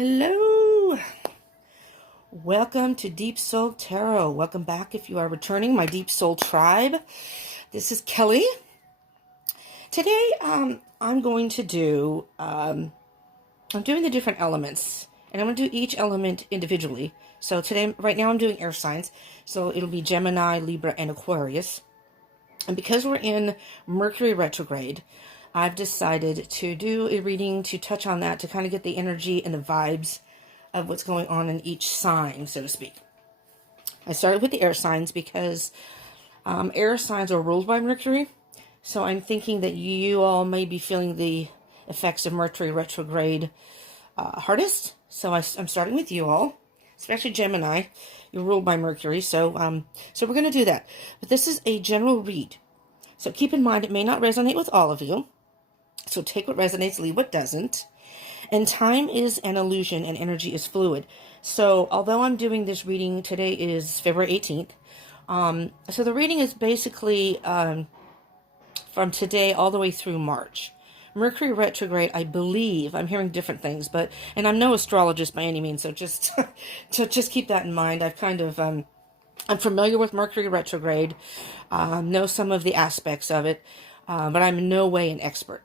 Hello, welcome to Deep Soul Tarot. Welcome back if you are returning, my Deep Soul tribe. This is Kelly. Today I'm going to do, I'm doing the different elements, and I'm going to do each element individually. So today, right now I'm doing air signs, so it'll be Gemini, Libra, and Aquarius. And because we're in Mercury retrograde, I've decided to do a reading to touch on that, to kind of get the energy and the vibes of what's going on in each sign, so to speak. I started with the air signs because air signs are ruled by Mercury. So I'm thinking that you all may be feeling the effects of Mercury retrograde hardest. So I'm starting with you all, especially Gemini. You're ruled by Mercury. So we're going to do that. But this is a general read. So keep in mind, it may not resonate with all of you. So take what resonates, leave what doesn't. And time is an illusion and energy is fluid. So although I'm doing this reading, today is February 18th. So the reading is basically from today all the way through March. Mercury retrograde, I believe, I'm hearing different things, and I'm no astrologist by any means, so just keep that in mind. I've kind of, I'm familiar with Mercury retrograde, know some of the aspects of it, but I'm in no way an expert.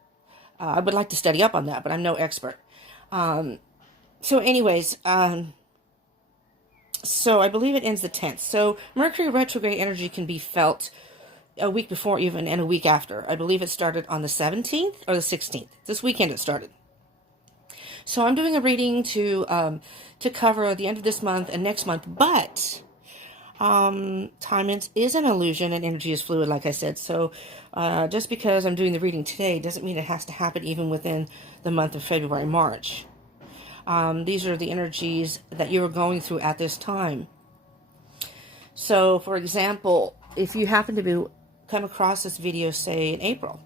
I would like to study up on that, but I'm no expert. So anyways, so I believe it ends the 10th. So Mercury retrograde energy can be felt a week before even and a week after. I believe it started on the 17th or the 16th. This weekend it started. So I'm doing a reading to cover the end of this month and next month, but time is an illusion and energy is fluid, like I said. So just because I'm doing the reading today doesn't mean it has to happen even within the month of February, March. These are the energies that you're going through at this time. So, for example, if you happen to come across this video, say in April,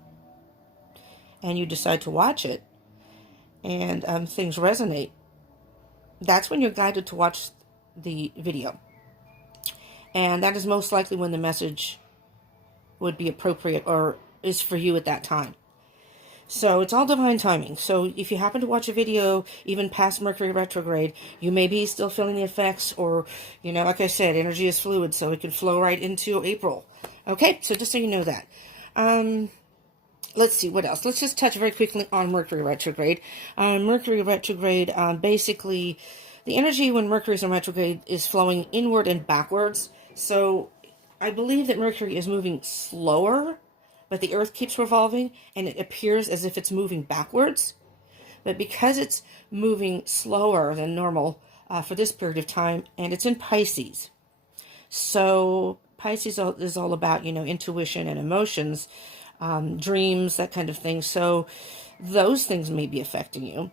and you decide to watch it, and things resonate, that's when you're guided to watch the video. And that is most likely when the message would be appropriate or is for you at that time. So it's all divine timing. So if you happen to watch a video even past Mercury retrograde, you may be still feeling the effects, or, like I said, energy is fluid, so it can flow right into April. Okay, so just so you know that. Let's see, what else? Let's just touch very quickly on Mercury retrograde. Mercury retrograde, basically, the energy when Mercury is in retrograde is flowing inward and backwards. So I believe that Mercury is moving slower, but the Earth keeps revolving, and it appears as if it's moving backwards. But because it's moving slower than normal for this period of time, and it's in Pisces. So Pisces is all about, intuition and emotions, dreams, that kind of thing. So those things may be affecting you.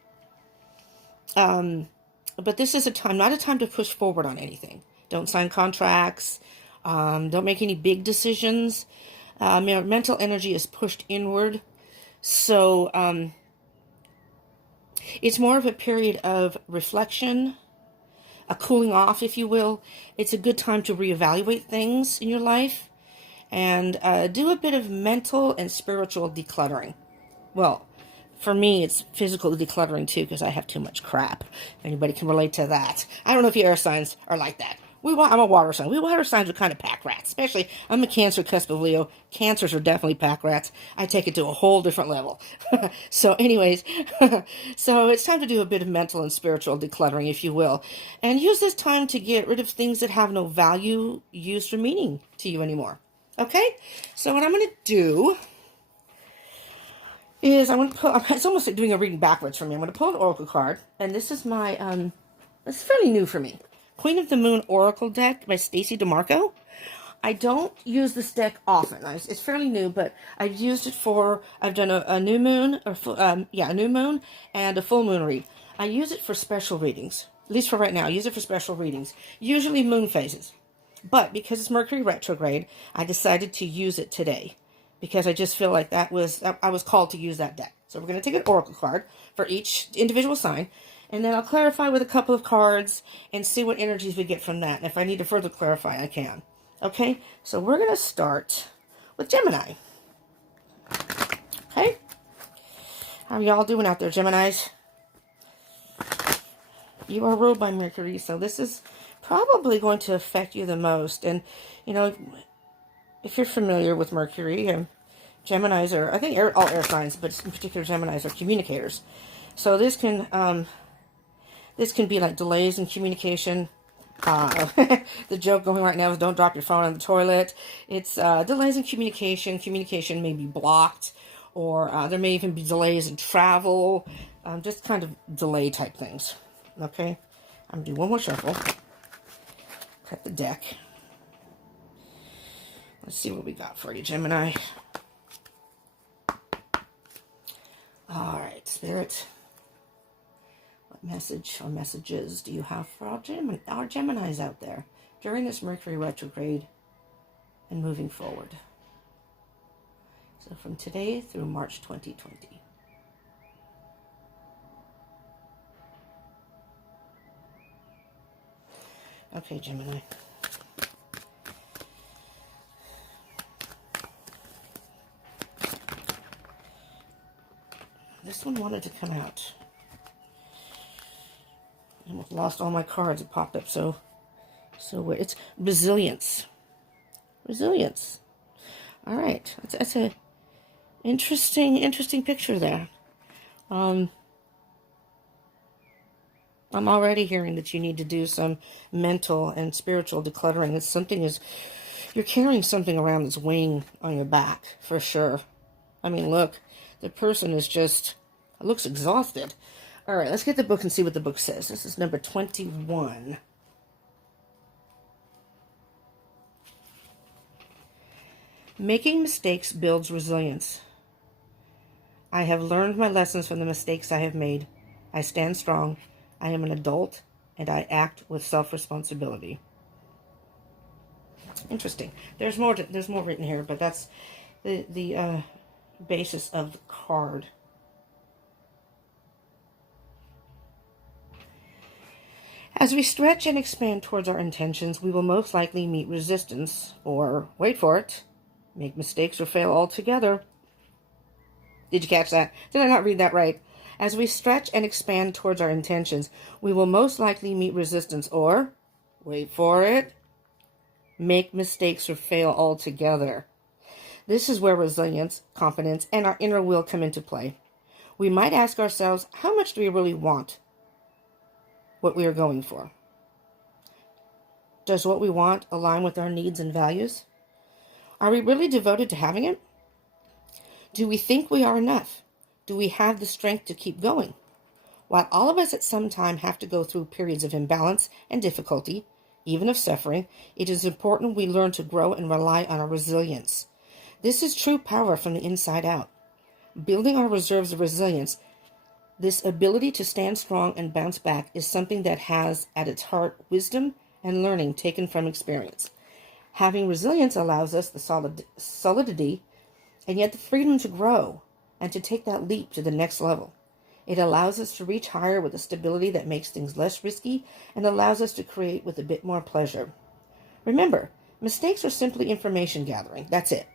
But this is not a time to push forward on anything. Don't sign contracts. Don't make any big decisions. Mental energy is pushed inward. So it's more of a period of reflection, a cooling off, if you will. It's a good time to reevaluate things in your life and do a bit of mental and spiritual decluttering. Well, for me, it's physical decluttering too, because I have too much crap. If anybody can relate to that. I don't know if your air signs are like that. I'm a water sign. We water signs are kind of pack rats, especially I'm a Cancer, cusp of Leo. Cancers are definitely pack rats. I take it to a whole different level. So anyways, so it's time to do a bit of mental and spiritual decluttering, if you will. And use this time to get rid of things that have no value, use, or meaning to you anymore. Okay? So what I'm going to do is I'm going to pull, it's almost like doing a reading backwards for me. I'm going to pull an oracle card, and this is my, it's fairly new for me. Queen of the Moon Oracle deck by Stacey DeMarco. I don't use this deck often. It's fairly new, but I've used it I've done a new moon, a new moon and a full moon read. I use it for special readings, at least for right now. I use it for special readings, usually moon phases. But because it's Mercury retrograde, I decided to use it today because I just feel like I was called to use that deck. So we're going to take an oracle card for each individual sign. And then I'll clarify with a couple of cards and see what energies we get from that. And if I need to further clarify, I can. Okay, so we're going to start with Gemini. Okay, how are y'all doing out there, Geminis? You are ruled by Mercury, so this is probably going to affect you the most. And, you know, if you're familiar with Mercury, Geminis are, I think all air signs, but in particular Geminis are communicators. So this can be like delays in communication. The joke going right now is don't drop your phone on the toilet. It's delays in communication. Communication may be blocked, or there may even be delays in travel. Just kind of delay type things. Okay, I'm going to do one more shuffle. Cut the deck. Let's see what we got for you, Gemini. All right, Spirit. What message or messages do you have for our Geminis out there during this Mercury retrograde and moving forward? So from today through March 2020. Okay, Gemini. This one wanted to come out. I almost lost all my cards. It popped up so weird. It's resilience. Resilience. All right. That's a interesting picture there. I'm already hearing that you need to do some mental and spiritual decluttering. You're carrying something around that's weighing on your back, for sure. I mean, look, the person looks exhausted. All right, let's get the book and see what the book says. This is number 21. Making mistakes builds resilience. I have learned my lessons from the mistakes I have made. I stand strong. I am an adult, and I act with self-responsibility. Interesting. There's more written here, but that's the basis of the card. As we stretch and expand towards our intentions, we will most likely meet resistance, or, wait for it, make mistakes or fail altogether. Did you catch that? Did I not read that right? As we stretch and expand towards our intentions, we will most likely meet resistance or, wait for it, make mistakes or fail altogether. This is where resilience, confidence, and our inner will come into play. We might ask ourselves, how much do we really want what we are going for? Does what we want align with our needs and values? Are we really devoted to having it? Do we think we are enough? Do we have the strength to keep going? While all of us at some time have to go through periods of imbalance and difficulty, even of suffering, it is important we learn to grow and rely on our resilience. This is true power from the inside out. Building our reserves of resilience, this ability to stand strong and bounce back, is something that has at its heart wisdom and learning taken from experience. Having resilience allows us the solidity and yet the freedom to grow and to take that leap to the next level. It allows us to reach higher with a stability that makes things less risky and allows us to create with a bit more pleasure. Remember, mistakes are simply information gathering. That's it.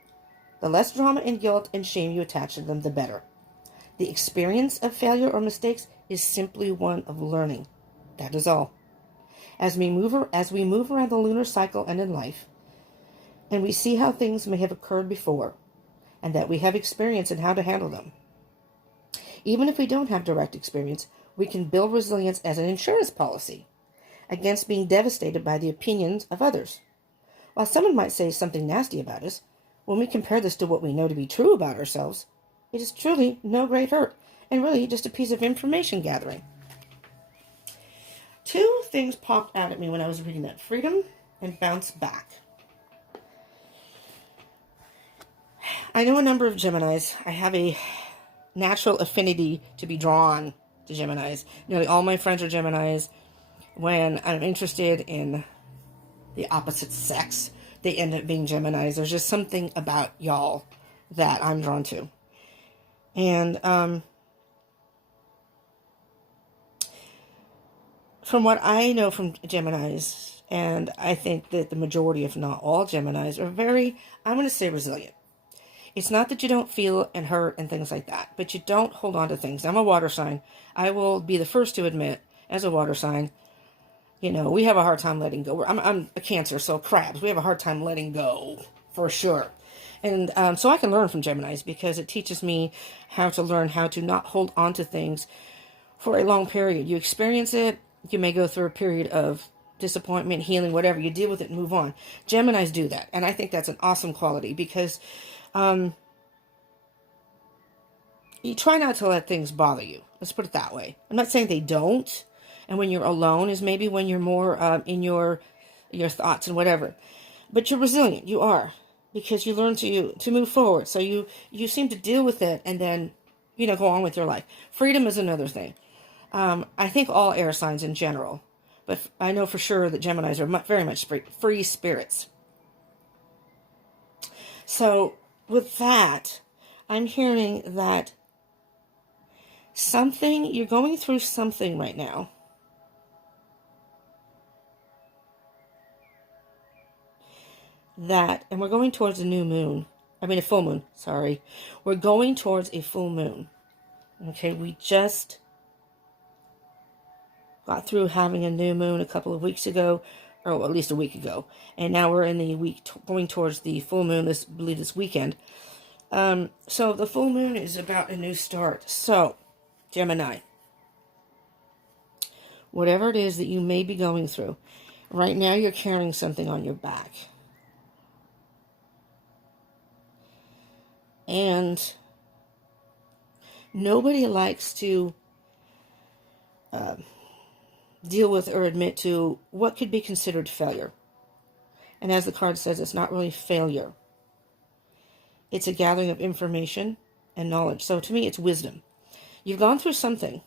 The less drama and guilt and shame you attach to them, the better. The experience of failure or mistakes is simply one of learning. That is all. As we move around the lunar cycle and in life, and we see how things may have occurred before, and that we have experience in how to handle them. Even if we don't have direct experience, we can build resilience as an insurance policy against being devastated by the opinions of others. While someone might say something nasty about us, when we compare this to what we know to be true about ourselves, it is truly no great hurt, and really just a piece of information gathering. Two things popped out at me when I was reading that: freedom and bounce back. I know a number of Geminis. I have a natural affinity to be drawn to Geminis. Nearly all my friends are Geminis. When I'm interested in the opposite sex, they end up being Geminis. There's just something about y'all that I'm drawn to. And from what I know from Geminis, and I think that the majority, if not all Geminis, are very, I'm going to say, resilient. It's not that you don't feel and hurt and things like that, but you don't hold on to things. I'm a water sign. I will be the first to admit as a water sign, you know, we have a hard time letting go. I'm a Cancer, so crabs, we have a hard time letting go, for sure. And so I can learn from Geminis because it teaches me how to learn how to not hold on to things for a long period. You experience it, you may go through a period of disappointment, healing, whatever. You deal with it and move on. Geminis do that, and I think that's an awesome quality because you try not to let things bother you. Let's put it that way. I'm not saying they don't. And when you're alone is maybe when you're more in your thoughts and whatever. But you're resilient. You are. Because you learn to move forward. So you seem to deal with it and then, you know, go on with your life. Freedom is another thing. I think all air signs in general. But I know for sure that Geminis are very much free spirits. So with that, I'm hearing that you're going through something right now. And we're going towards a new moon. I mean, a full moon, sorry. We're going towards a full moon. Okay, we just got through having a new moon a couple of weeks ago, or at least a week ago. And now we're in the week going towards the full moon, I believe this weekend. So the full moon is about a new start. So, Gemini, whatever it is that you may be going through, right now you're carrying something on your back. And nobody likes to deal with or admit to what could be considered failure. And as the card says, it's not really failure. It's a gathering of information and knowledge. So to me, it's wisdom. You've gone through something,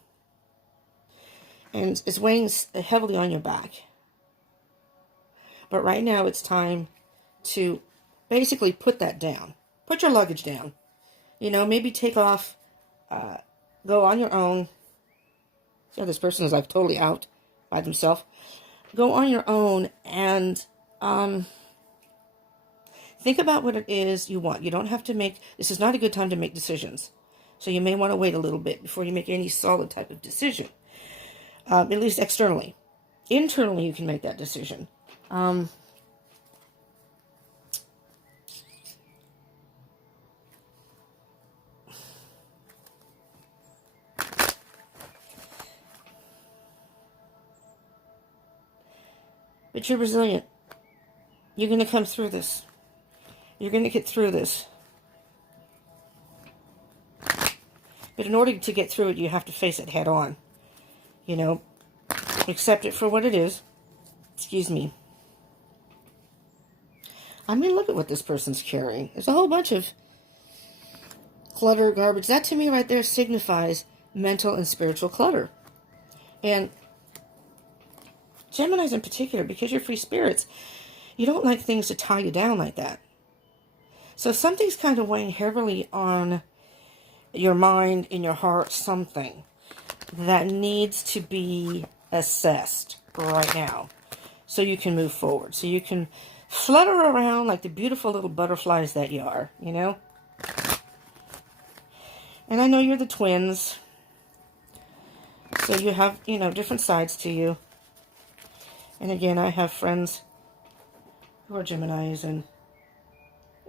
and it's weighing heavily on your back. But right now, it's time to basically put that down. Put your luggage down. You know, maybe take off, go on your own. So this person is like totally out by themselves. Go on your own and think about what it is you want. You don't have to this is not a good time to make decisions. So you may want to wait a little bit before you make any solid type of decision. At least externally. Internally, you can make that decision. But you're resilient. You're going to come through this. You're going to get through this. But in order to get through it, you have to face it head on. You know, accept it for what it is. Excuse me. I mean, look at what this person's carrying. There's a whole bunch of clutter, garbage. That to me right there signifies mental and spiritual clutter. And Geminis in particular, because you're free spirits, you don't like things to tie you down like that. So if something's kind of weighing heavily on your mind, in your heart, something that needs to be assessed right now so you can move forward, so you can flutter around like the beautiful little butterflies that you are, you know? And I know you're the twins, so you have, you know, different sides to you. And again, I have friends who are Geminis and,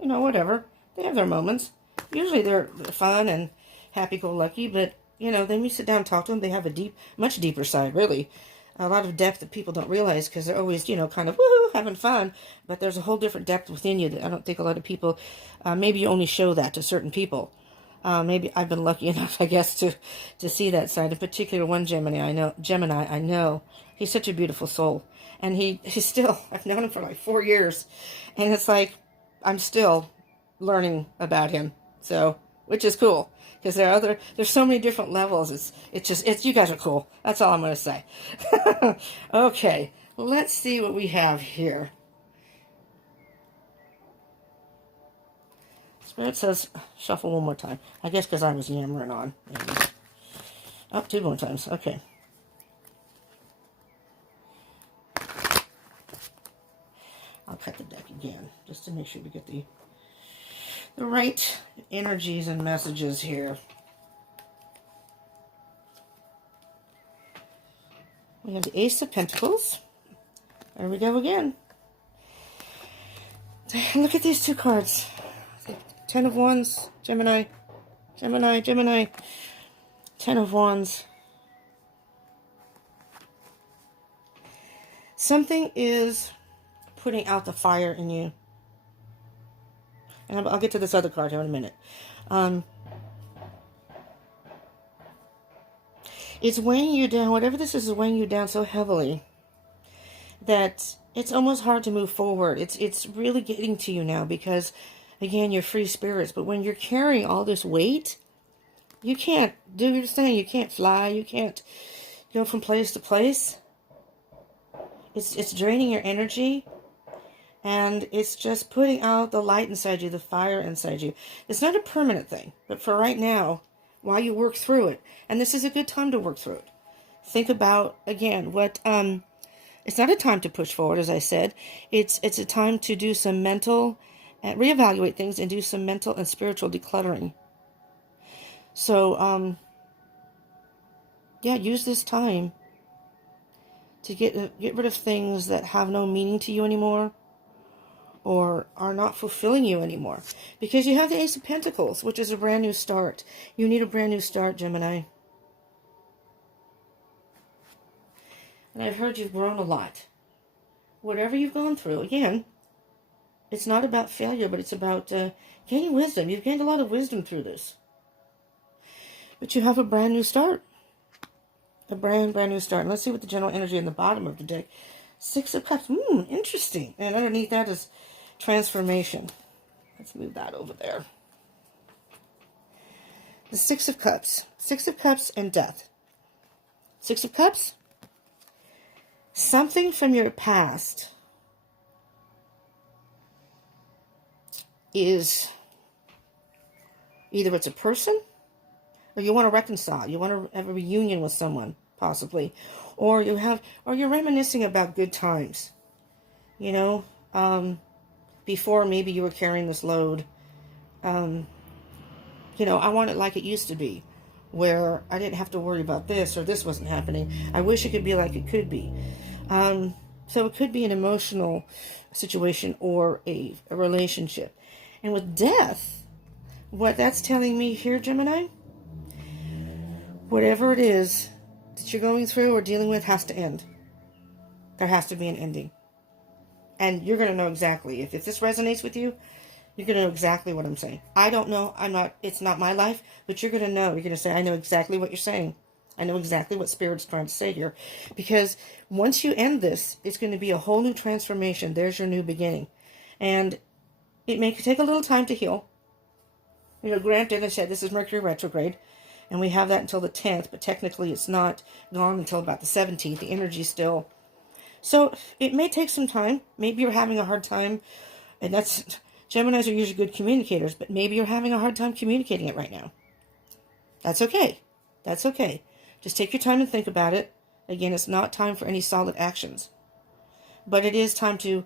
you know, whatever. They have their moments. Usually they're fun and happy-go-lucky, but, you know, then you sit down and talk to them, they have a much deeper side, really. A lot of depth that people don't realize because they're always, you know, kind of, woohoo, having fun. But there's a whole different depth within you that I don't think a lot of people, maybe you only show that to certain people. Maybe I've been lucky enough, I guess, to see that side. In particular, one Gemini I know, he's such a beautiful soul. And he's still, I've known him for like 4 years. And it's like, I'm still learning about him. So, which is cool. Because there's so many different levels. You guys are cool. That's all I'm going to say. Okay, let's see what we have here. Spirit says, shuffle one more time. I guess because I was yammering on. Maybe. Oh, 2 more times. Okay. I'll cut the deck again, just to make sure we get the right energies and messages here. We have the Ace of Pentacles. There we go again. Look at these two cards. Ten of Wands, Gemini, Gemini, Gemini. Ten of Wands. Something is putting out the fire in you. And I'll get to this other card here in a minute. It's weighing you down. Whatever this is weighing you down so heavily that it's almost hard to move forward. It's really getting to you now because, again, you're free spirits. But when you're carrying all this weight, you can't do your thing. You can't fly. You can't go from place to place. It's draining your energy. And it's just putting out the light inside you, the fire inside you. It's not a permanent thing. But for right now, while you work through it, and this is a good time to work through it. Think about, again, what... it's not a time to push forward, as I said. It's a time to do some mental... reevaluate things and do some mental and spiritual decluttering. So, yeah, use this time to get rid of things that have no meaning to you anymore or are not fulfilling you anymore. Because you have the Ace of Pentacles, which is a brand new start. You need a brand new start, Gemini. And I've heard you've grown a lot. Whatever you've gone through, again, it's not about failure, but it's about gaining wisdom. You've gained a lot of wisdom through this. But you have a brand new start. A brand new start. And let's see what the general energy in the bottom of the deck. Six of Cups. Interesting. And underneath that is transformation. Let's move that over there. The Six of Cups. Six of Cups and death. Six of Cups. Something from your past is either it's a person or you want to reconcile. You want to have a reunion with someone, possibly. Or you're reminiscing about good times. You know, before maybe you were carrying this load. You know, I want it like it used to be, where I didn't have to worry about this or this wasn't happening. I wish it could be like it could be. So it could be an emotional situation or a relationship. And with death, what that's telling me here, Gemini, whatever it is that you're going through or dealing with has to end. There has to be an ending. And you're going to know exactly. If this resonates with you, you're going to know exactly what I'm saying. I don't know. It's not my life, but you're going to know. You're going to say, I know exactly what you're saying. I know exactly what Spirit's trying to say here. Because once you end this, it's going to be a whole new transformation. There's your new beginning. And it may take a little time to heal. You know, granted, I said this is Mercury retrograde. And we have that until the 10th. But technically, it's not gone until about the 17th. The energy's still... So, it may take some time. Maybe you're having a hard time. And that's... Geminis are usually good communicators. But maybe you're having a hard time communicating it right now. That's okay. That's okay. Just take your time and think about it. Again, it's not time for any solid actions. But it is time to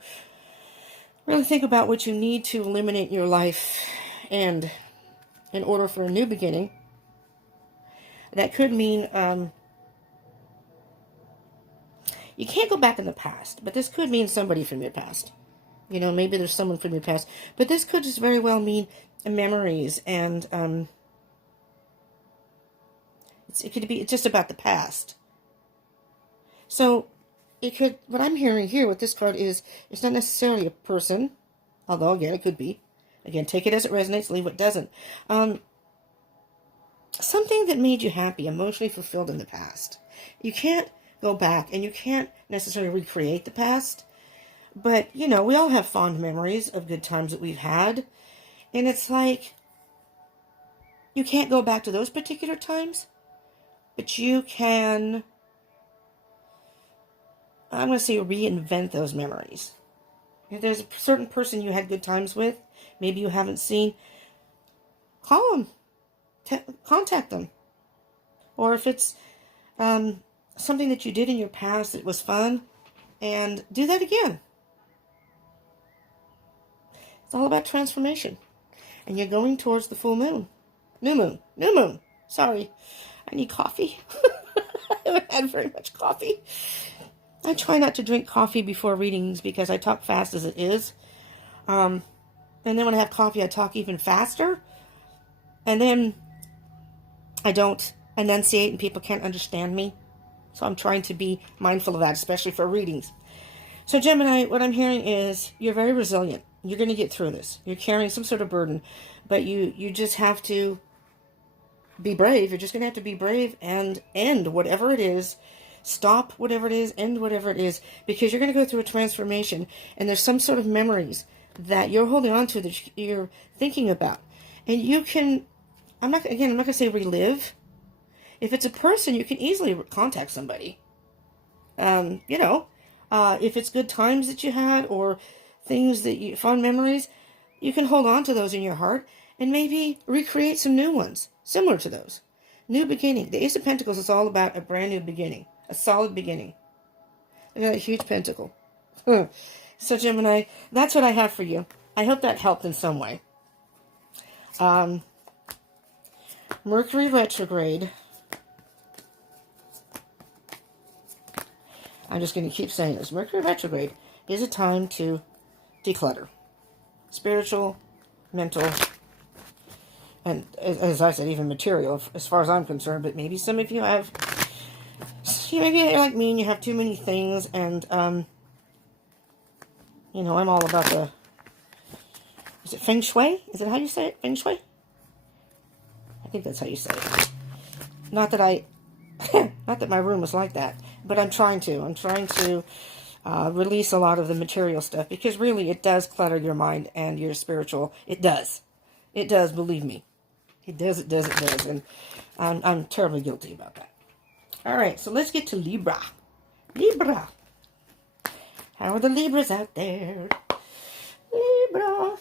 really think about what you need to eliminate in your life. And in order for a new beginning, that could mean you can't go back in the past. But this could mean somebody from your past. You know, maybe there's someone from your past. But this could just very well mean memories and... it could be just about the past. So, it could, what I'm hearing here with this card is, it's not necessarily a person, although, again, it could be. Again, take it as it resonates, leave what doesn't. Something that made you happy, emotionally fulfilled in the past. You can't go back, and you can't necessarily recreate the past. But, you know, we all have fond memories of good times that we've had. And it's like, you can't go back to those particular times. But you can, I'm going to say, reinvent those memories. If there's a certain person you had good times with, maybe you haven't seen, call them, contact them. Or if it's something that you did in your past that was fun, and do that again. It's all about transformation. And you're going towards the full moon. New moon. Sorry. I need coffee. haven't had very much coffee. I try not to drink coffee before readings because I talk fast as it is. And then when I have coffee, I talk even faster. And then I don't enunciate and people can't understand me. So I'm trying to be mindful of that, especially for readings. So Gemini, what I'm hearing is you're very resilient. You're going to get through this. You're carrying some sort of burden, but you just have to be brave. You're just going to have to be brave and end whatever it is. Stop whatever it is, end whatever it is, because you're going to go through a transformation, and there's some sort of memories that you're holding on to, that you're thinking about. And you can, I'm not going to say relive. If it's a person, you can easily contact somebody. If it's good times that you had or things that you, fond memories, you can hold on to those in your heart and maybe recreate some new ones similar to those. New beginning. The Ace of Pentacles is all about a brand new beginning, a solid beginning. Look at that huge pentacle. So Gemini, that's what I have for you. I hope that helped in some way. Mercury retrograde. I'm just going to keep saying this. Mercury retrograde is a time to declutter. Spiritual, mental, and as I said, even material, as far as I'm concerned. But maybe some of you have, maybe you're like me and you have too many things. And, I'm all about the, is it feng shui? Is it how you say it? Feng shui? I think that's how you say it. Not that not that my room is like that. But I'm trying to release a lot of the material stuff, because really it does clutter your mind and your spiritual. It does, believe me. It does. And I'm terribly guilty about that. All right, so let's get to Libra. Libra. How are the Libras out there? Libra.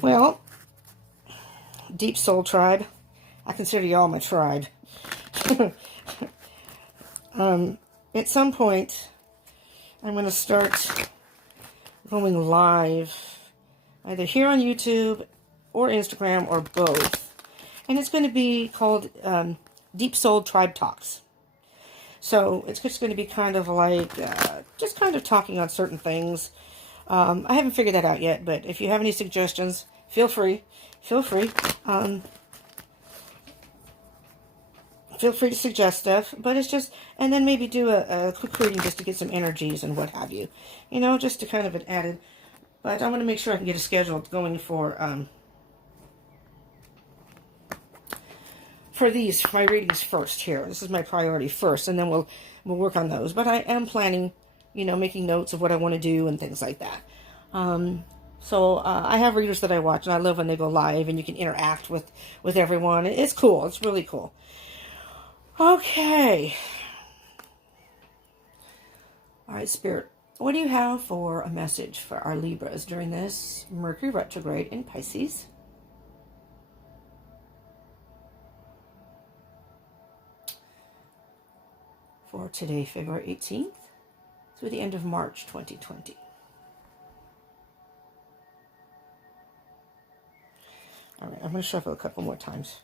Well, Deep Soul Tribe. I consider y'all my tribe. At some point, I'm going to start going live, either here on YouTube or Instagram or both. And it's going to be called Deep Soul Tribe Talks. So it's just going to be kind of like, just kind of talking on certain things. I haven't figured that out yet, but if you have any suggestions, feel free. Feel free to suggest stuff, but it's just, and then maybe do a quick reading just to get some energies and what have you. Just to kind of an added, but I want to make sure I can get a schedule going for my readings first here. This is my priority first, and then we'll work on those. But I am planning, making notes of what I want to do and things like that. So I have readers that I watch, and I love when they go live, and you can interact with everyone. It's cool. It's really cool. Okay. All right, Spirit. What do you have for a message for our Libras during this Mercury retrograde in Pisces? For today, February 18th, through the end of March 2020. All right, I'm going to shuffle a couple more times,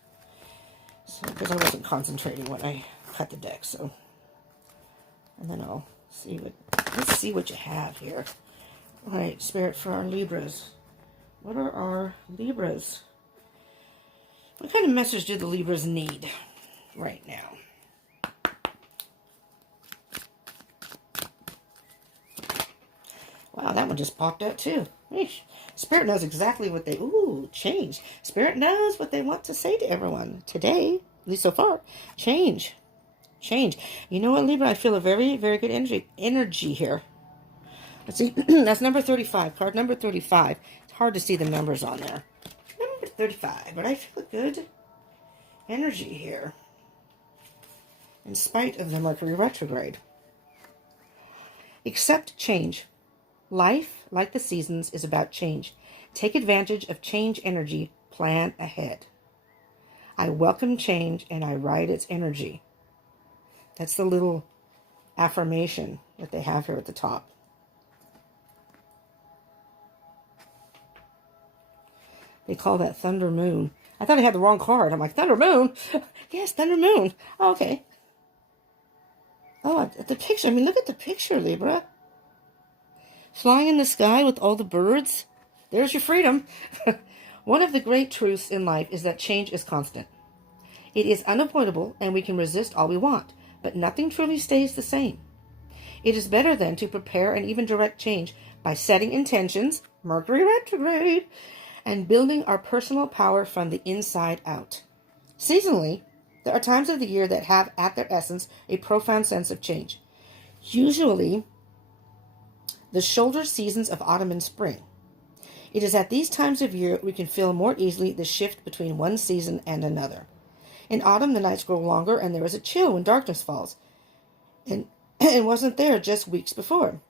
because I wasn't concentrating when I cut the deck. So, and then I'll see let's see what you have here. All right, Spirit, for our Libras. What are our Libras? What kind of message do the Libras need right now? Wow, that one just popped out too. Eesh. Spirit knows exactly what they... Ooh, change. Spirit knows what they want to say to everyone today, at least so far. Change. Change. You know what, Libra? I feel a very, very good energy here. Let's see. That's number 35. Card number 35. It's hard to see the numbers on there. Number 35. But I feel a good energy here, in spite of the Mercury retrograde. Accept change. Life, like the seasons, is about change. Take advantage of change energy. Plan ahead. I welcome change and I ride its energy. That's the little affirmation that they have here at the top. They call that Thunder Moon. I thought I had the wrong card. I'm like, Thunder Moon? Yes, Thunder Moon. Oh, okay. Oh, the picture. I mean, look at the picture, Libra. Flying in the sky with all the birds. There's your freedom. One of the great truths in life is that change is constant. It is unavoidable, and we can resist all we want, but nothing truly stays the same. It is better then to prepare and even direct change by setting intentions, Mercury retrograde, and building our personal power from the inside out. Seasonally, there are times of the year that have at their essence a profound sense of change. Usually, the shoulder seasons of autumn and spring. It is at these times of year we can feel more easily the shift between one season and another. In autumn, the nights grow longer and there is a chill when darkness falls. And it wasn't there just weeks before.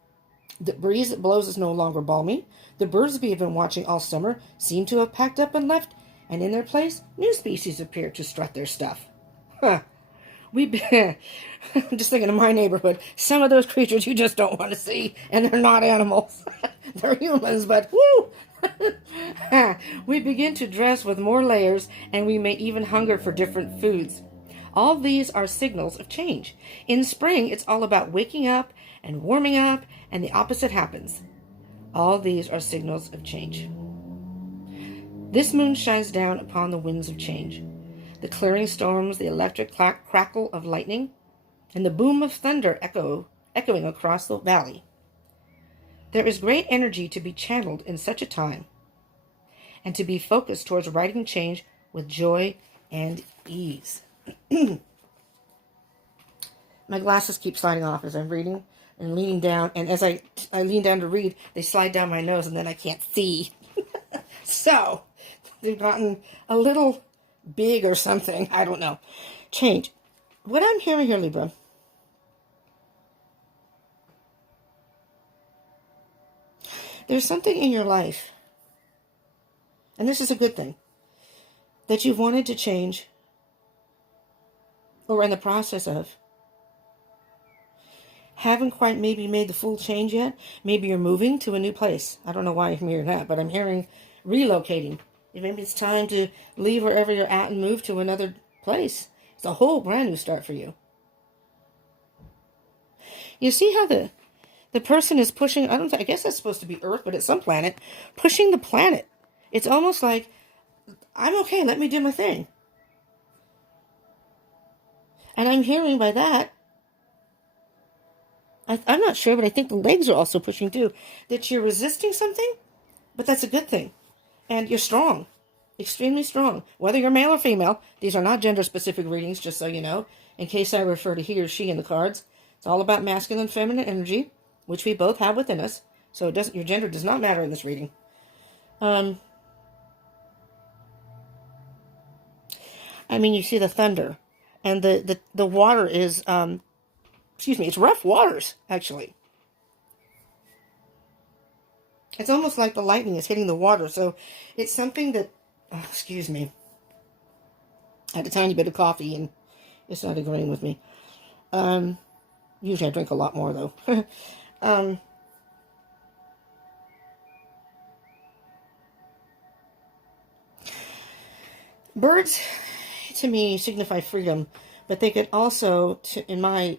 The breeze that blows is no longer balmy. The birds we have been watching all summer seem to have packed up and left, and in their place, new species appear to strut their stuff. Huh. I'm just thinking of my neighborhood. Some of those creatures you just don't want to see, and they're not animals. They're humans, but woo! We begin to dress with more layers, and we may even hunger for different foods. All these are signals of change. In spring, it's all about waking up and warming up, and the opposite happens. All these are signals of change. This moon shines down upon the winds of change. The clearing storms, the electric crackle of lightning, and the boom of thunder echoing across the valley. There is great energy to be channeled in such a time, and to be focused towards writing change with joy and ease. My glasses keep sliding off as I'm reading and leaning down, and as I lean down to read, they slide down my nose, and then I can't see. So, they've gotten a little big or something. I don't know. Change. What I'm hearing here, Libra, there's something in your life, and this is a good thing, that you've wanted to change, or in the process of. Haven't quite maybe made the full change yet. Maybe you're moving to a new place. I don't know why I'm hearing that, but I'm hearing relocating. Maybe it's time to leave wherever you're at and move to another place. It's a whole brand new start for you. You see how the person is pushing, I guess that's supposed to be Earth, but it's some planet, pushing the planet. It's almost like, I'm okay, let me do my thing. And I'm hearing by that, I'm not sure, but I think the legs are also pushing too, that you're resisting something, but that's a good thing. And you're strong, extremely strong. Whether you're male or female, these are not gender-specific readings, just so you know, in case I refer to he or she in the cards. It's all about masculine and feminine energy, which we both have within us. So your gender does not matter in this reading. I mean, you see the thunder, and the water is, it's rough waters, actually. It's almost like the lightning is hitting the water, so it's something that, excuse me, I had a tiny bit of coffee, and it's not agreeing with me. Usually I drink a lot more, though. Birds, to me, signify freedom, but they could also, in my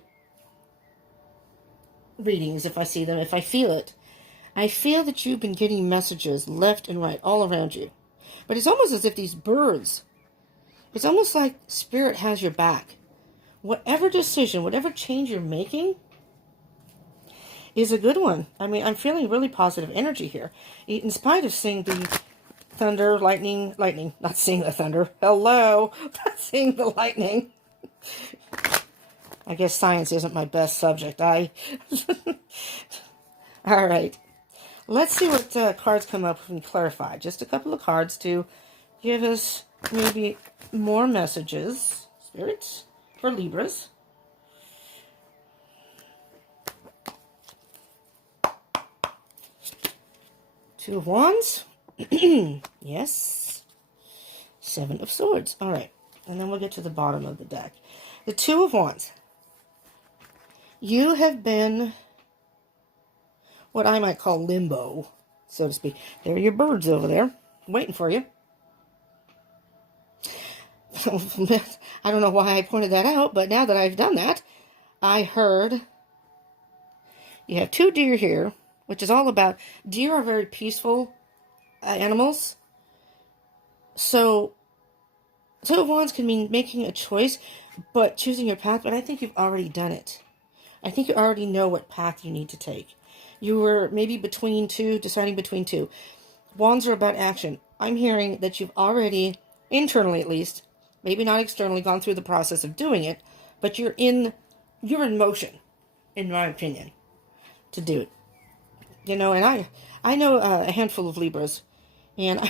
readings, if I see them, if I feel it, I feel that you've been getting messages left and right all around you. But it's almost as if these birds, it's almost like Spirit has your back. Whatever decision, whatever change you're making is a good one. I mean, I'm feeling really positive energy here. In spite of seeing the thunder, lightning, not seeing the thunder. Hello, not seeing the lightning. I guess science isn't my best subject. All right. Let's see what cards come up and clarify. Just a couple of cards to give us maybe more messages, spirits, for Libras. Two of Wands. Yes. Seven of Swords. All right. And then we'll get to the bottom of the deck. The Two of Wands. You have been what I might call limbo, so to speak. There are your birds over there, waiting for you. I don't know why I pointed that out, but now that I've done that, I heard you have 2 deer here, which is all about, deer are very peaceful animals. So 2 of Wands can mean making a choice, but choosing your path, but I think you've already done it. I think you already know what path you need to take. You were maybe between 2, deciding between 2. Wands are about action. I'm hearing that you've already, internally at least, maybe not externally, gone through the process of doing it, but you're in motion, in my opinion, to do it. You know, and I know a handful of Libras, and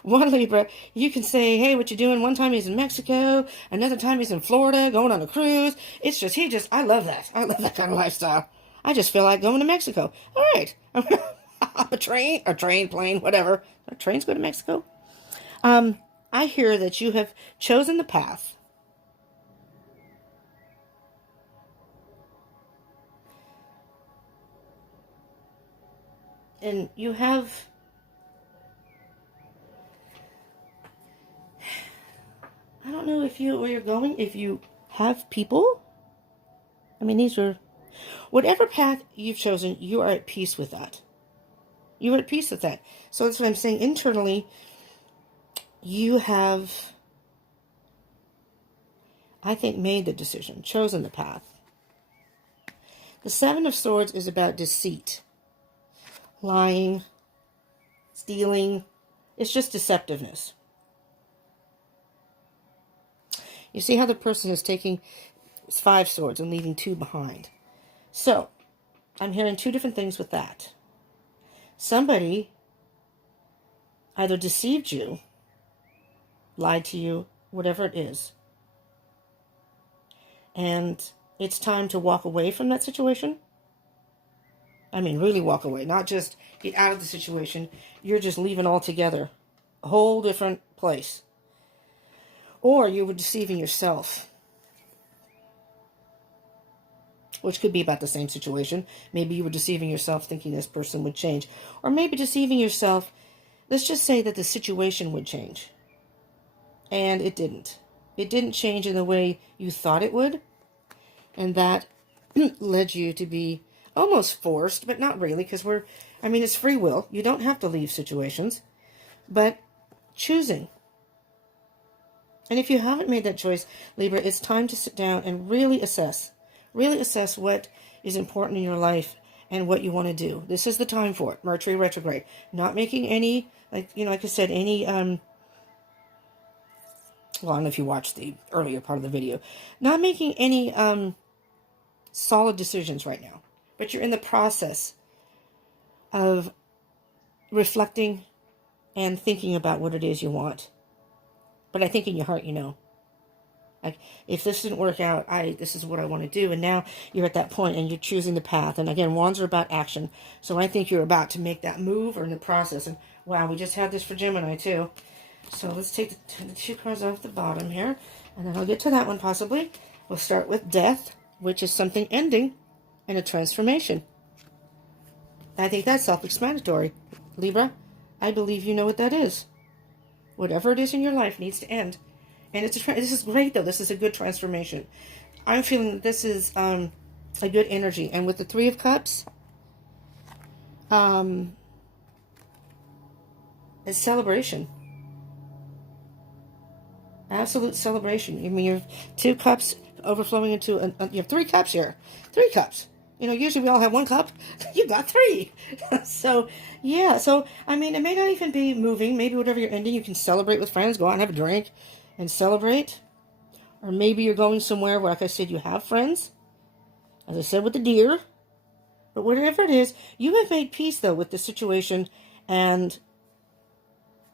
one Libra, you can say, hey, what you doing? One time he's in Mexico, another time he's in Florida, going on a cruise. It's just, I love that. I love that kind of lifestyle. I just feel like going to Mexico. All right. A plane, whatever. Trains go to Mexico. I hear that you have chosen the path. And you have, I don't know where you're going, if you have people. I mean, whatever path you've chosen, you are at peace with that. You are at peace with that. So that's what I'm saying. Internally, you have, I think, made the decision, chosen the path. The 7 of Swords is about deceit, lying, stealing. It's just deceptiveness. You see how the person is taking 5 swords and leaving 2 behind. So, I'm hearing 2 different things with that. Somebody either deceived you, lied to you, whatever it is, and it's time to walk away from that situation. I mean, really walk away, not just get out of the situation. You're just leaving altogether, a whole different place. Or you were deceiving yourself, which could be about the same situation. Maybe you were deceiving yourself thinking this person would change. Or maybe deceiving yourself, let's just say that the situation would change. And it didn't. It didn't change in the way you thought it would. And that led you to be almost forced, but not really, because it's free will. You don't have to leave situations, but choosing. And if you haven't made that choice, Libra, it's time to sit down and really assess what is important in your life and what you want to do. This is the time for it. Mercury retrograde. Not making any, like I said, any, well, I don't know if you watched the earlier part of the video. Not making any solid decisions right now. But you're in the process of reflecting and thinking about what it is you want. But I think in your heart, you know. Like, if this didn't work out, this is what I want to do. And now you're at that point and you're choosing the path. And again, Wands are about action. So I think you're about to make that move or in the process. And wow, we just had this for Gemini too. So let's take the 2 cards off the bottom here. And then I'll get to that one possibly. We'll start with death, which is something ending and a transformation. I think that's self-explanatory. Libra, I believe you know what that is. Whatever it is in your life needs to end. And this is great, though. This is a good transformation. I'm feeling that this is a good energy. And with the 3 of Cups, it's celebration. Absolute celebration. I mean, you have 2 cups overflowing into, you have 3 cups here. 3 cups. You know, usually we all have 1 cup. You got 3. So, yeah. So, I mean, it may not even be moving. Maybe whatever you're ending, you can celebrate with friends. Go out and have a drink and celebrate. Or maybe you're going somewhere where, like I said, you have friends. As I said with the deer. But whatever it is, you have made peace, though, with the situation. And,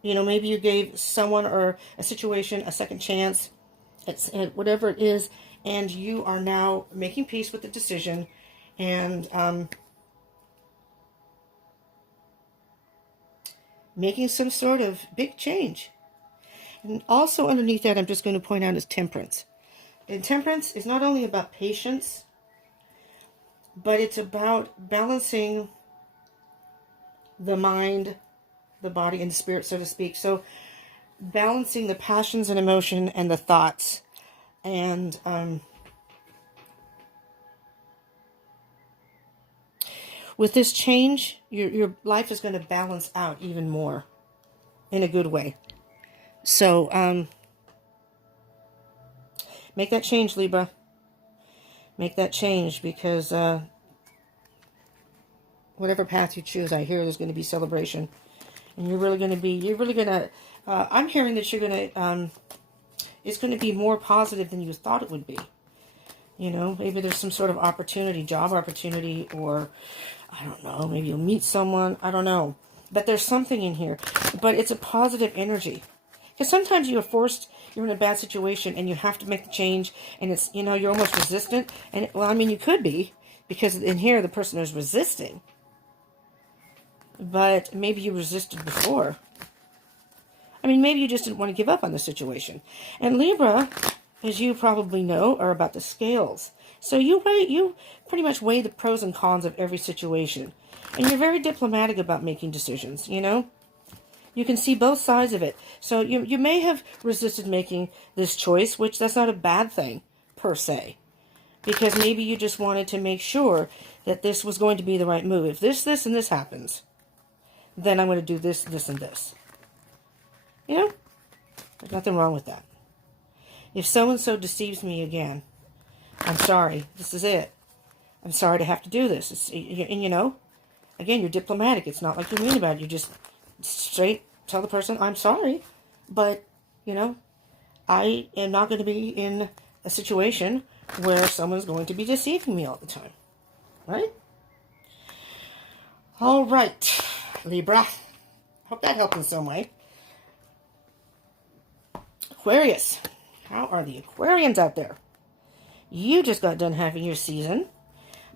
you know, maybe you gave someone or a situation a second chance. It's whatever it is. And you are now making peace with the decision. And making some sort of big change. And also underneath that, I'm just going to point out is temperance. And temperance is not only about patience, but it's about balancing the mind, the body, and the spirit, so to speak. So balancing the passions and emotion and the thoughts. And with this change, your life is going to balance out even more in a good way. So make that change, Libra. Make that change, because whatever path you choose, I hear there's going to be celebration. And you're really going to, I'm hearing that you're going to, it's going to be more positive than you thought it would be. You know, maybe there's some sort of opportunity, job opportunity, or I don't know, maybe you'll meet someone. I don't know. But there's something in here. But it's a positive energy. Because sometimes you're in a bad situation and you have to make the change, and it's, you know, you're almost resistant. And, well, I mean, you could be, because in here the person is resisting. But maybe you resisted before. I mean, maybe you just didn't want to give up on the situation. And Libra, as you probably know, are about the scales. So you pretty much weigh the pros and cons of every situation. And you're very diplomatic about making decisions, you know? You can see both sides of it. So you may have resisted making this choice, which that's not a bad thing, per se. Because maybe you just wanted to make sure that this was going to be the right move. If this, and this happens, then I'm going to do this, this, and this. You know? There's nothing wrong with that. If so-and-so deceives me again, I'm sorry. This is it. I'm sorry to have to do this. And you know, again, you're diplomatic. It's not like you're mean about it. You just straight tell the person, I'm sorry, but, you know, I am not going to be in a situation where someone's going to be deceiving me all the time. Right? All right, Libra. Hope that helped in some way. Aquarius. How are the Aquarians out there? You just got done having your season.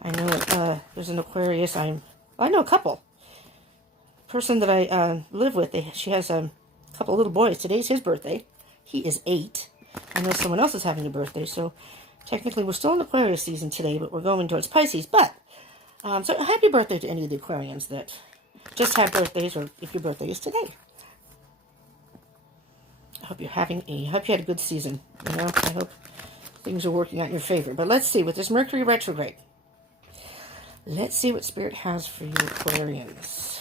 I know there's an Aquarius. I know a couple. Person that I live with, she has a couple little boys. Today's his birthday. He is 8. I know someone else is having a birthday, so technically we're still in Aquarius season today, but we're going towards Pisces. But so happy birthday to any of the Aquarians that just had birthdays, or if your birthday is today. I hope you had a good season. You know, I hope things are working out in your favor. But let's see, with this Mercury retrograde, let's see what Spirit has for you Aquarians.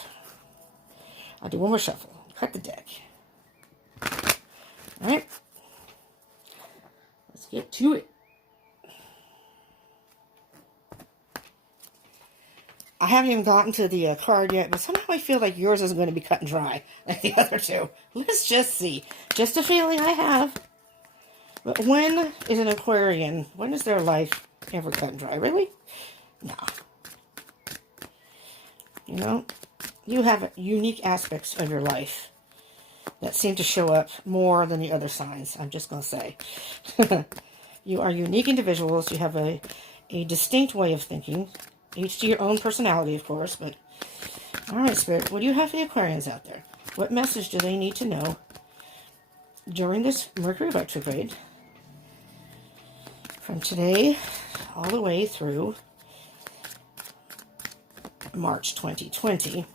I'll do one more shuffle. Cut the deck. All right. Let's get to it. I haven't even gotten to the card yet, but somehow I feel like yours isn't going to be cut and dry like the other two. Let's just see. Just a feeling I have. But when is an Aquarian, when is their life ever cut and dry? Really? No. You know, you have unique aspects of your life that seem to show up more than the other signs, I'm just going to say. You are unique individuals. You have a distinct way of thinking. Each to your own personality, of course, but all right, Spirit, what do you have for the Aquarians out there? What message do they need to know during this Mercury retrograde from today all the way through March 2020,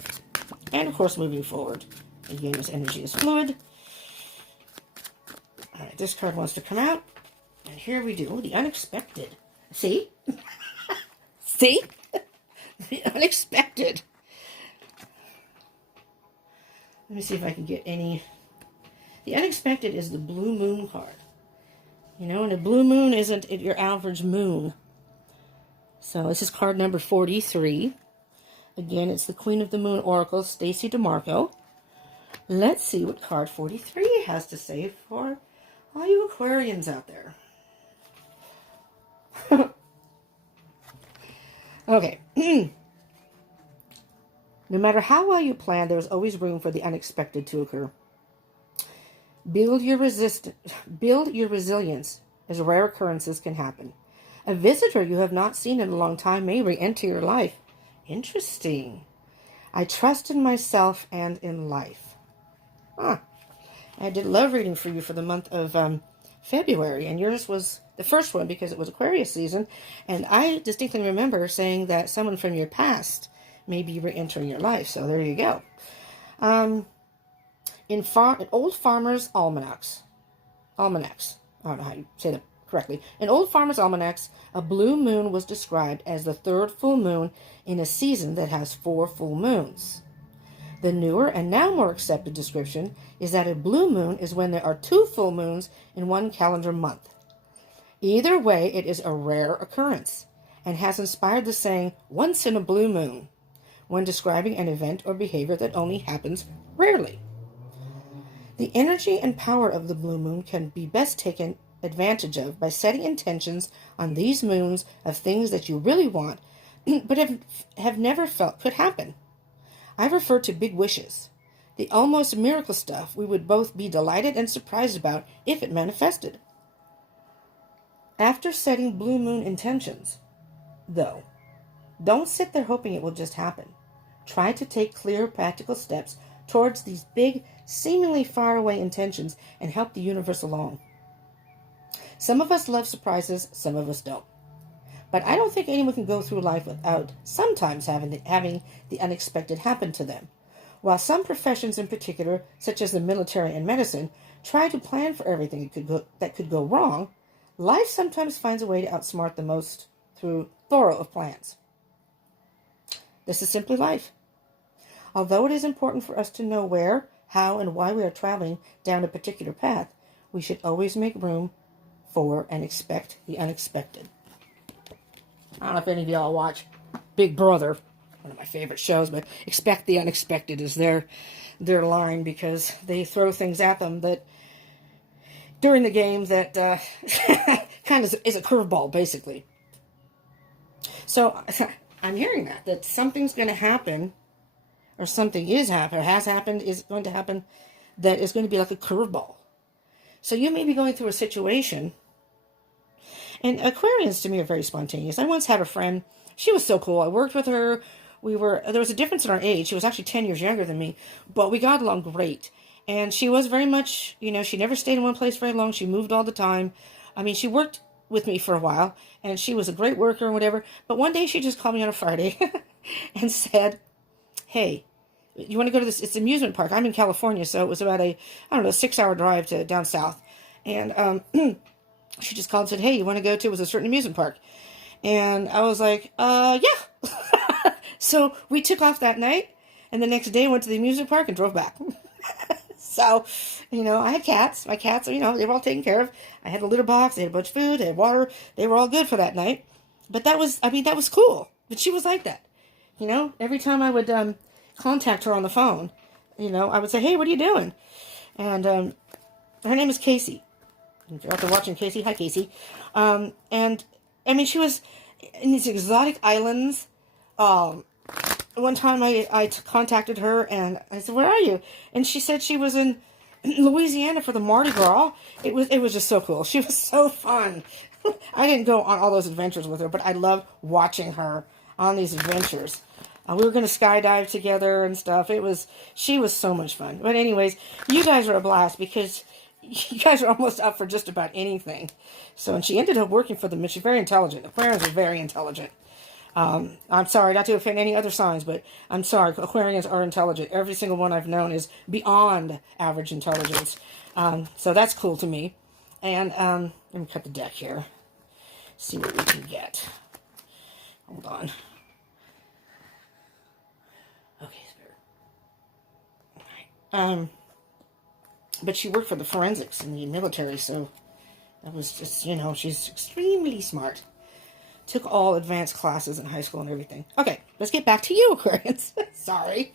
and of course moving forward? Again, this energy is fluid. All right, this card wants to come out, and here we do the unexpected. See? See? The unexpected. Let me see if I can get any. The unexpected is the blue moon card. You know, and a blue moon isn't your average moon. So this is card number 43. Again, it's the Queen of the Moon Oracle, Stacey DeMarco. Let's see what card 43 has to say for all you Aquarians out there. Okay. No matter how well you plan, there is always room for the unexpected to occur. Build your resilience, as rare occurrences can happen. A visitor you have not seen in a long time may re-enter your life. Interesting. I trust in myself and in life. Huh. I did love reading for you for the month of February, and yours was the first one because it was Aquarius season, and I distinctly remember saying that someone from your past may be re-entering your life, so there you go. In old farmers' almanacs, I don't know how you say that correctly. In old farmers' almanacs, a blue moon was described as the third full moon in a season that has 4 full moons. The newer and now more accepted description is that a blue moon is when there are 2 full moons in one calendar month. Either way, it is a rare occurrence and has inspired the saying, once in a blue moon, when describing an event or behavior that only happens rarely. The energy and power of the blue moon can be best taken advantage of by setting intentions on these moons of things that you really want but have never felt could happen. I refer to big wishes, the almost miracle stuff we would both be delighted and surprised about if it manifested. After setting blue moon intentions, though, don't sit there hoping it will just happen. Try to take clear, practical steps towards these big, seemingly faraway intentions and help the universe along. Some of us love surprises, some of us don't. But I don't think anyone can go through life without sometimes having the unexpected happen to them. While some professions in particular, such as the military and medicine, try to plan for everything that could go wrong, life sometimes finds a way to outsmart the most through thorough of plans. This is simply life. Although it is important for us to know where, how, and why we are traveling down a particular path, we should always make room for and expect the unexpected. I don't know if any of y'all watch Big Brother, one of my favorite shows, but expect the unexpected is their line, because they throw things at them that during the game that kind of is a curveball, basically. So I'm hearing that something's going to happen, or something is happening, or has happened, is going to happen, that is going to be like a curveball. So you may be going through a situation. And Aquarians, to me, are very spontaneous. I once had a friend. She was so cool. I worked with her. There was a difference in our age. She was actually 10 years younger than me, but we got along great. And she was very much, she never stayed in one place very long. She moved all the time. I mean, she worked with me for a while, and she was a great worker and whatever. But one day she just called me on a Friday and said, hey, you want to go to this? It's an amusement park. I'm in California, so it was about a 6-hour drive to down south. And she just called and said, hey, you want to go to, it was a certain amusement park. And I was like, yeah. So we took off that night, and the next day went to the amusement park and drove back. So, I had cats. My cats, they were all taken care of. I had a litter box, they had a bunch of food, they had water. They were all good for that night. But that was cool. But she was like that. Every time I would contact her on the phone, I would say, hey, what are you doing? And her name is Casey. If you're out there watching Casey, hi Casey. And she was in these exotic islands. One time I contacted her and I said, where are you? And she said she was in Louisiana for the Mardi Gras. It was just so cool. She was so fun. I didn't go on all those adventures with her, but I loved watching her on these adventures. We were going to skydive together and stuff. She was so much fun. But anyways, you guys are a blast, because you guys are almost up for just about anything. So, and she ended up working for them. She's very intelligent. Aquarians are very intelligent. I'm sorry not to offend any other signs, but I'm sorry. Aquarians are intelligent. Every single one I've known is beyond average intelligence. So that's cool to me. And let me cut the deck here. See what we can get. Hold on. Okay, Spirit. All right. But she worked for the forensics in the military, so that was just, she's extremely smart. Took all advanced classes in high school and everything. Okay, let's get back to you, Aquarians. Sorry.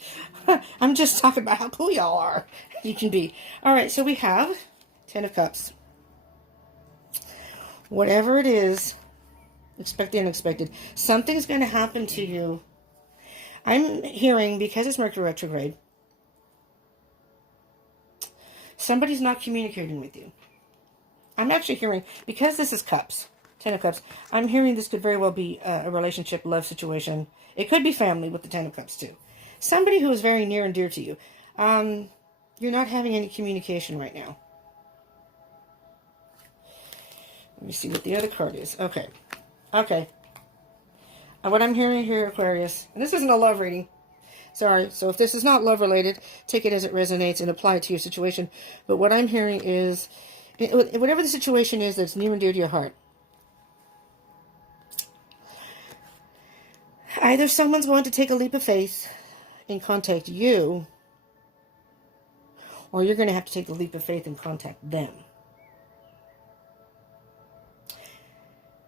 I'm just talking about how cool y'all are. You can be. All right, so we have 10 of Cups. Whatever it is, expect the unexpected. Something's going to happen to you. I'm hearing, because it's Mercury retrograde, somebody's not communicating with you. I'm actually hearing, because this is Cups, 10 of Cups, I'm hearing this could very well be a relationship, love situation. It could be family with the 10 of Cups too. Somebody who is very near and dear to you. You're not having any communication right now. Let me see what the other card is. Okay. What I'm hearing here, Aquarius, and this isn't a love reading. Sorry. So if this is not love related, take it as it resonates and apply it to your situation. But what I'm hearing is, whatever the situation is that's near and dear to your heart, either someone's going to take a leap of faith and contact you, or you're going to have to take the leap of faith and contact them.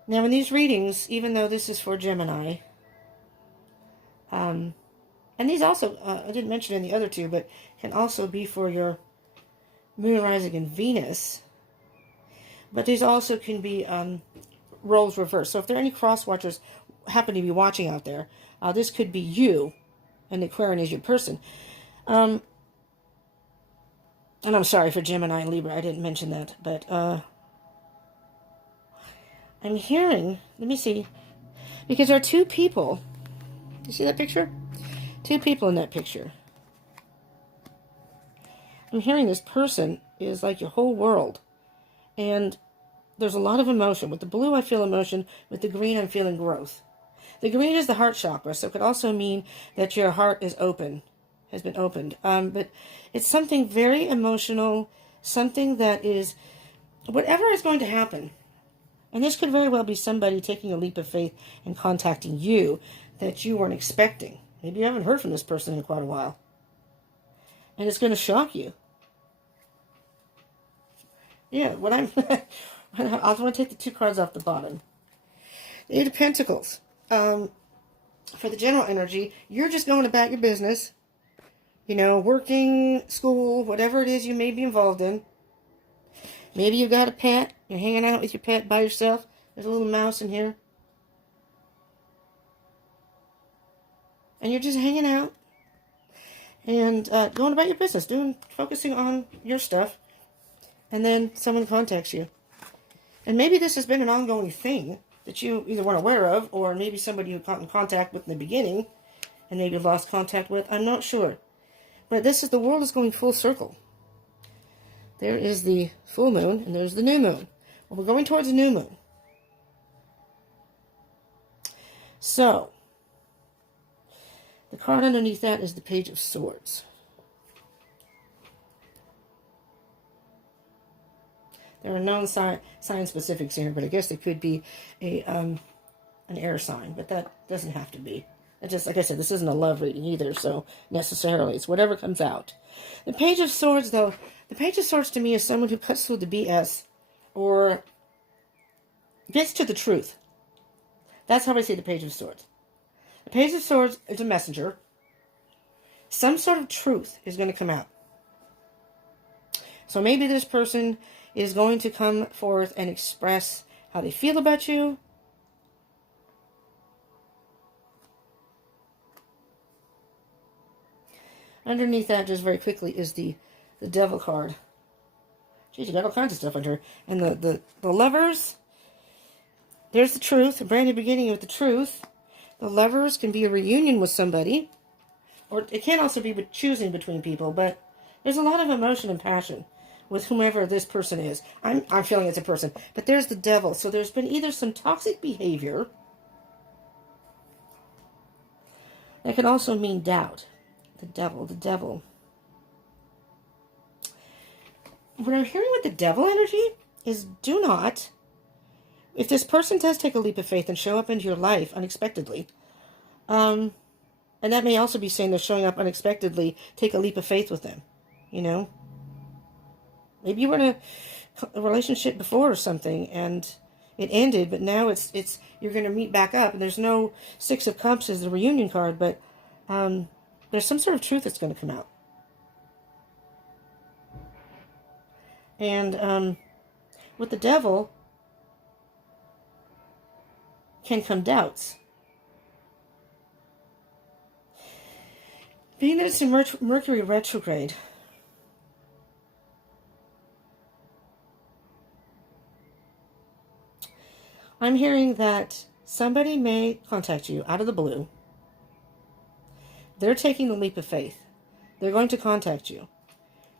Now, in these readings, even though this is for Gemini, and these also, I didn't mention in the other two, but can also be for your Moon, Rising, and Venus. But these also can be roles reversed. So if there are any cross watchers happen to be watching out there, this could be you, and Aquarian is your person. And I'm sorry for Gemini and Libra, I didn't mention that, but I'm hearing, let me see, because there are two people. You see that picture? Two people in that picture. I'm hearing this person is like your whole world. And there's a lot of emotion. With the blue, I feel emotion. With the green, I'm feeling growth. The green is the heart chakra, so it could also mean that your heart is open, has been opened. But it's something very emotional, something that is, whatever is going to happen. And this could very well be somebody taking a leap of faith and contacting you that you weren't expecting. Maybe you haven't heard from this person in quite a while. And it's going to shock you. Yeah, what I'm... I want to take the two cards off the bottom. The Eight of Pentacles. For the general energy, you're just going about your business. You know, working, school, whatever it is you may be involved in. Maybe you've got a pet. You're hanging out with your pet by yourself. There's a little mouse in here. And you're just hanging out. And going about your business. Focusing on your stuff. And then someone contacts you. And maybe this has been an ongoing thing that you either weren't aware of, or maybe somebody you got in contact with in the beginning, and maybe lost contact with. I'm not sure. But the world is going full circle. There is the full moon, and there's the new moon. Well, we're going towards the new moon. So, the card underneath that is the Page of Swords. There are no sign specifics here, but I guess it could be an air sign, but that doesn't have to be. Just like I said, this isn't a love reading either, so necessarily it's whatever comes out. The Page of Swords, though, the Page of Swords to me is someone who cuts through the BS or gets to the truth. That's how I see the Page of Swords. The Page of Swords is a messenger. Some sort of truth is going to come out. So maybe this person is going to come forth and express how they feel about you. Underneath that, just very quickly, is the Devil card. Geez, you got all kinds of stuff under here. And the Lovers, there's the truth, a brand new beginning with the truth. The Lovers can be a reunion with somebody. Or it can also be with choosing between people, but there's a lot of emotion and passion with whomever this person is. I'm feeling it's a person. But there's the Devil. So there's been either some toxic behavior. That could also mean doubt. The Devil. What I'm hearing with the Devil energy is do not, if this person does take a leap of faith and show up into your life unexpectedly, and that may also be saying they're showing up unexpectedly, take a leap of faith with them, you know? Maybe you were in a relationship before or something, and it ended, but now it's you're going to meet back up, and there's no Six of Cups as the reunion card, but there's some sort of truth that's going to come out. And with the Devil can come doubts. Venus in Mercury retrograde. I'm hearing that somebody may contact you out of the blue. They're taking the leap of faith. They're going to contact you.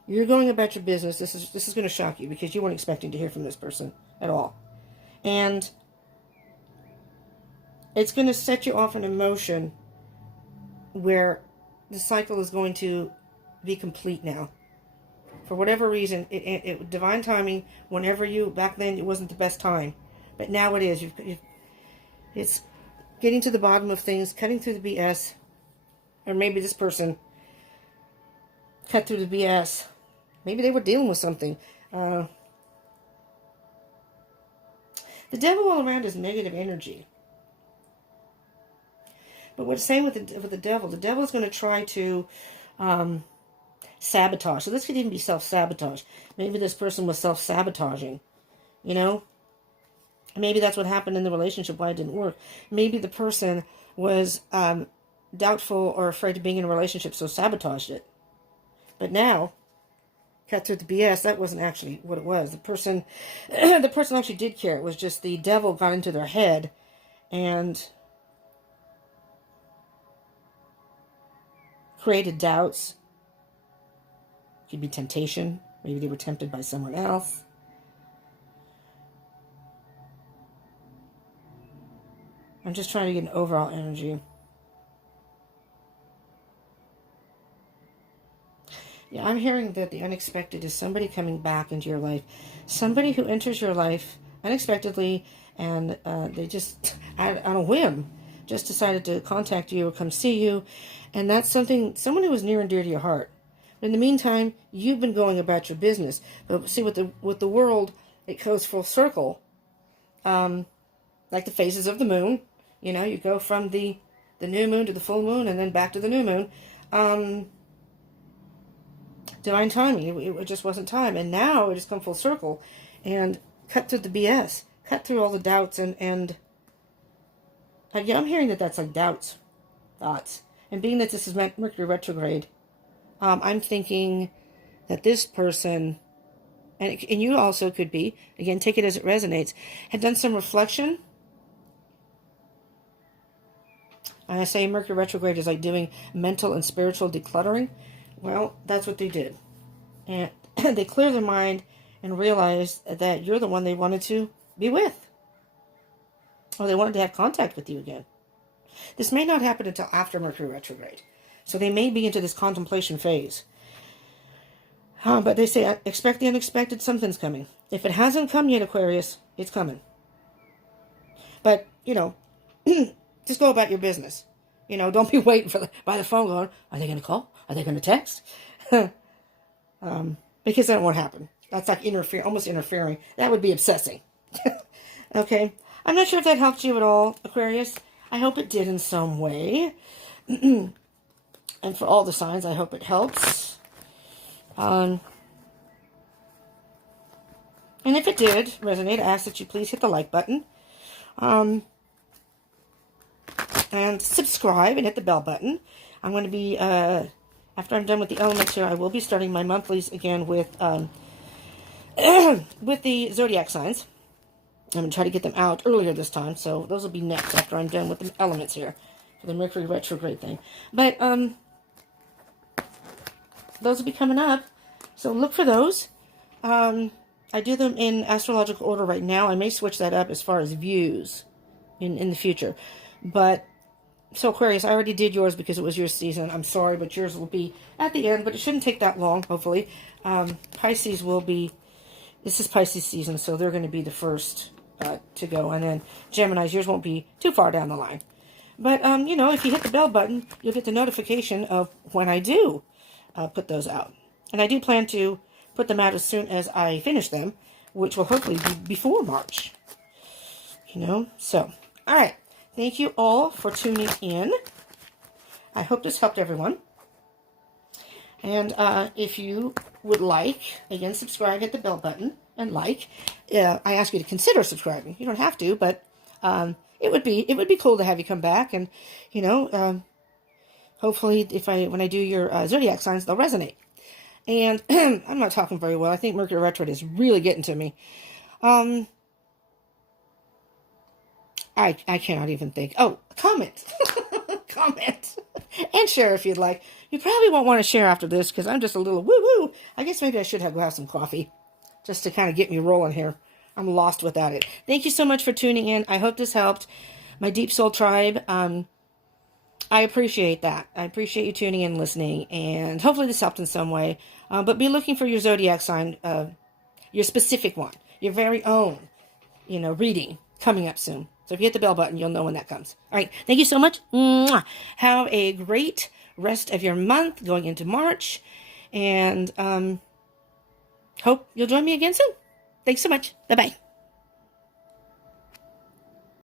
You're going about your business. This is going to shock you because you weren't expecting to hear from this person at all. And it's going to set you off an emotion where the cycle is going to be complete now. For whatever reason, it divine timing. Whenever back then it wasn't the best time, but now it is. It's getting to the bottom of things, cutting through the BS, or maybe this person cut through the BS. Maybe they were dealing with something. The devil all around is negative energy. But what's saying with the devil is going to try to sabotage. So this could even be self-sabotage. Maybe this person was self-sabotaging, you know? Maybe that's what happened in the relationship, why it didn't work. Maybe the person was doubtful or afraid of being in a relationship, so sabotaged it. But now, cut through the BS, that wasn't actually what it was. The person actually did care. It was just the devil got into their head and created doubts. Could be temptation. Maybe they were tempted by someone else. I'm just trying to get an overall energy. Yeah, I'm hearing that the unexpected is somebody coming back into your life. Somebody who enters your life unexpectedly and they just, on a whim, just decided to contact you or come see you. And that's someone who was near and dear to your heart. But in the meantime, you've been going about your business. But see, with the world, it goes full circle. Like the phases of the moon. You know, you go from the new moon to the full moon and then back to the new moon. Divine timing. It just wasn't time. And now it has come full circle. And cut through the BS. Cut through all the doubts and yeah, I'm hearing that that's like doubts. Thoughts. And being that this is Mercury retrograde, I'm thinking that this person, and you also could be, again, take it as it resonates, had done some reflection. And I say Mercury retrograde is like doing mental and spiritual decluttering. Well, that's what they did. And they cleared their mind and realized that you're the one they wanted to be with. Or they wanted to have contact with you again. This may not happen until after Mercury retrograde. So they may be into this contemplation phase. But they say, expect the unexpected, something's coming. If it hasn't come yet, Aquarius, it's coming. But, you know, just go about your business. You know, don't be waiting by the phone going, are they going to call? Are they going to text? Because that won't happen. That's like almost interfering. That would be obsessing. Okay. I'm not sure if that helped you at all, Aquarius. I hope it did in some way. And for all the signs, I hope it helps. And if it did resonate, I ask that you please hit the like button. And subscribe and hit the bell button. I'm going to be, after I'm done with the elements here, I will be starting my monthlies again with the zodiac signs. I'm going to try to get them out earlier this time, so those will be next after I'm done with the elements here for the Mercury retrograde thing. But those will be coming up, so look for those. I do them in astrological order right now. I may switch that up as far as views in the future. But, so Aquarius, I already did yours because it was your season. I'm sorry, but yours will be at the end, but it shouldn't take that long, hopefully. Pisces will be, this is Pisces season, so they're going to be the first to go. And then Gemini's, yours won't be too far down the line. But, you know, if you hit the bell button, you'll get the notification of when I do put those out. And I do plan to put them out as soon as I finish them, which will hopefully be before March. You know, so, all right. Thank you all for tuning in. I hope this helped everyone. And if you would like, again, subscribe, hit the bell button, and like. I ask you to consider subscribing. You don't have to, but it would be cool to have you come back. And, you know, hopefully when I do your zodiac signs, they'll resonate. And I'm not talking very well. I think Mercury retrograde is really getting to me. I cannot even think. Oh, comment. Comment. And share if you'd like. You probably won't want to share after this because I'm just a little woo-woo. I guess maybe I should go have some coffee just to kind of get me rolling here. I'm lost without it. Thank you so much for tuning in. I hope this helped. My Deep Soul Tribe, I appreciate that. I appreciate you tuning in, listening, and hopefully this helped in some way. But be looking for your zodiac sign, your specific one, your very own, reading coming up soon. So if you hit the bell button, you'll know when that comes. All right. Thank you so much. Mwah. Have a great rest of your month going into March. And hope you'll join me again soon. Thanks so much. Bye-bye.